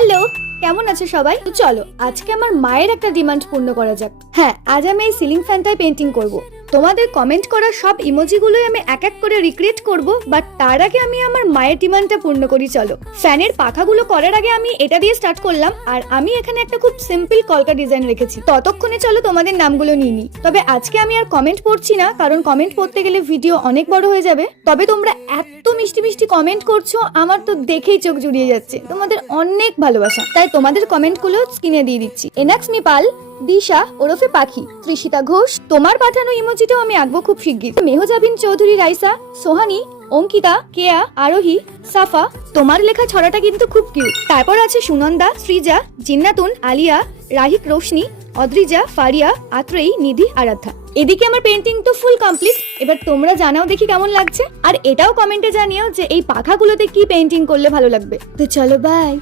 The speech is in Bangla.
হ্যালো, কেমন আছো সবাই? তো চলো আজকে আমার মায়ের একটা ডিমান্ড পূর্ণ করা যাক। হ্যাঁ, আজ আমি এই সিলিং ফ্যানটাই পেন্টিং করব। তোমাদের কমেন্ট করা সব ইমোজিগুলোই আমি এক এক করে রিক্রিয়েট করব, বাট তার আগে আমি আমার মায়ের ডিমান্ডটা পূর্ণ করি। চলো, ফ্যানের পাখাগুলো করার আগে আমি এটা দিয়ে স্টার্ট করলাম, আর আমি এখানে একটা খুব সিম্পল কলকা ডিজাইন রেখেছি। ততক্ষণে চলো তোমাদের নামগুলো নিয়ে নিই। তবে আজকে আমি আর কমেন্ট পড়ছি না, কারণ কমেন্ট পড়তে গেলে ভিডিও অনেক বড় হয়ে যাবে। তবে তোমরা এত মিষ্টি মিষ্টি কমেন্ট করছো, আমার তো দেখেই চোখ জুড়িয়ে যাচ্ছে। তোমাদের অনেক ভালোবাসা, তাই তোমাদের কমেন্টগুলো স্ক্রিনে দিয়ে দিচ্ছি। এনাক্সমি পাল, দিশা ওরফে পাখি, তৃষিতা ঘোষ, তোমার পাঠানো ইমোজিটাও আমি আঁকবো খুব শিগগির। মেহজাবিন চৌধুরী রাইসা, সোহানি, অঙ্কিতা, কেয়া, আরোহী, সাফা, তোমার লেখা ছড়াটা কিন্তু খুব কিউট। তারপর আছে সুনন্দা, সৃজা, জিন্নাতুন, আলিয়া, রাহিক, রোশনি, অদ্রিজা, ফারিয়া, আত্রেয়ী, নিধি, আরাধ্যা। এদিকে আমার পেন্টিং তো ফুল কমপ্লিট। এবার তোমরা জানাও দেখি কেমন লাগছে, আর এটাও কমেন্টে জানিও যে এই পাখাগুলোতে কি পেন্টিং করলে ভালো লাগবে। তো চলো, বাই।